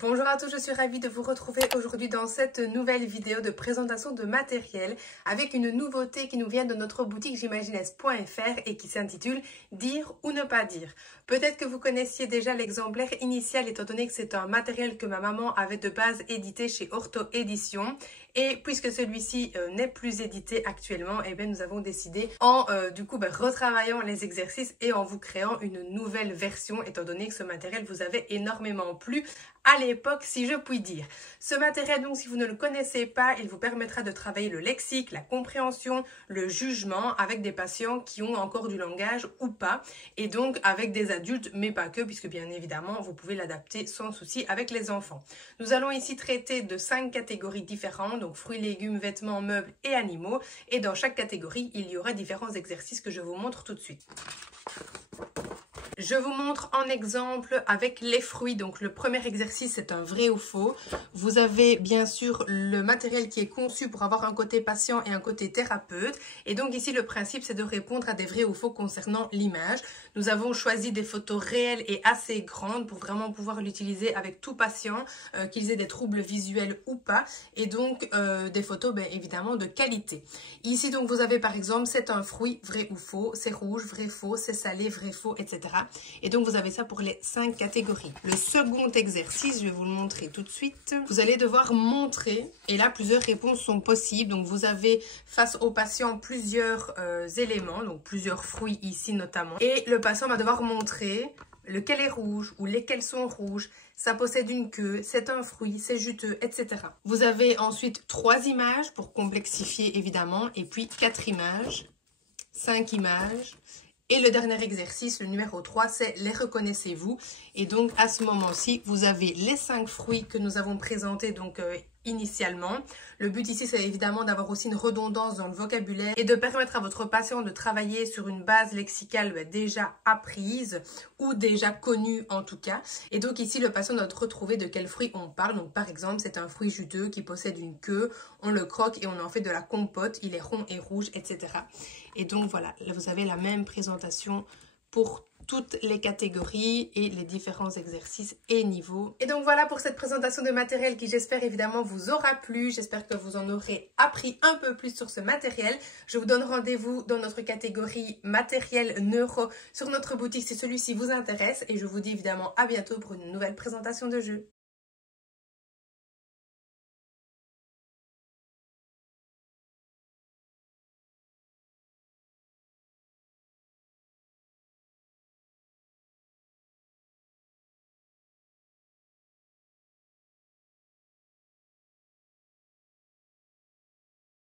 Bonjour à tous, je suis ravie de vous retrouver aujourd'hui dans cette nouvelle vidéo de présentation de matériel avec une nouveauté qui nous vient de notre boutique j'imaginesse.fr et qui s'intitule Dire ou ne pas dire. Peut-être que vous connaissiez déjà l'exemplaire initial étant donné que c'est un matériel que ma maman avait de base édité chez Ortho Éditions et puisque celui-ci n'est plus édité actuellement, eh bien, nous avons décidé en retravaillant les exercices et en vous créant une nouvelle version étant donné que ce matériel vous avait énormément plu à l'époque, si je puis dire. Ce matériel, donc, si vous ne le connaissez pas, il vous permettra de travailler le lexique, la compréhension, le jugement avec des patients qui ont encore du langage ou pas, et donc avec des adultes, mais pas que, puisque bien évidemment, vous pouvez l'adapter sans souci avec les enfants. Nous allons ici traiter de 5 catégories différentes, donc fruits, légumes, vêtements, meubles et animaux, et dans chaque catégorie, il y aura différents exercices que je vous montre tout de suite. Je vous montre en exemple avec les fruits. Donc le premier exercice, c'est un vrai ou faux. Vous avez bien sûr le matériel qui est conçu pour avoir un côté patient et un côté thérapeute. Et donc ici, le principe, c'est de répondre à des vrais ou faux concernant l'image. Nous avons choisi des photos réelles et assez grandes pour vraiment pouvoir l'utiliser avec tout patient, qu'ils aient des troubles visuels ou pas. Et donc des photos, bien évidemment, de qualité. Ici, donc, vous avez par exemple, c'est un fruit, vrai ou faux. C'est rouge, vrai, faux. C'est salé, vrai, faux, etc. Et donc, vous avez ça pour les 5 catégories. Le second exercice, je vais vous le montrer tout de suite. Vous allez devoir montrer, et là, plusieurs réponses sont possibles. Donc, vous avez face au patient plusieurs éléments, donc plusieurs fruits ici notamment. Et le patient va devoir montrer lequel est rouge ou lesquels sont rouges. Ça possède une queue, c'est un fruit, c'est juteux, etc. Vous avez ensuite 3 images pour complexifier évidemment, et puis 4 images, 5 images. Et le dernier exercice, le numéro 3, c'est les reconnaissez-vous. Et donc, à ce moment-ci, vous avez les 5 fruits que nous avons présentés donc initialement. Le but ici, c'est évidemment d'avoir aussi une redondance dans le vocabulaire et de permettre à votre patient de travailler sur une base lexicale déjà apprise ou déjà connue en tout cas. Et donc ici, le patient doit retrouver de quel fruit on parle. Donc par exemple, c'est un fruit juteux qui possède une queue. On le croque et on en fait de la compote. Il est rond et rouge, etc. Et donc voilà, là vous avez la même présentation pour toutes les catégories et les différents exercices et niveaux. Et donc voilà pour cette présentation de matériel qui j'espère évidemment vous aura plu. J'espère que vous en aurez appris un peu plus sur ce matériel. Je vous donne rendez-vous dans notre catégorie matériel neuro sur notre boutique si celui-ci vous intéresse. Et je vous dis évidemment à bientôt pour une nouvelle présentation de jeu.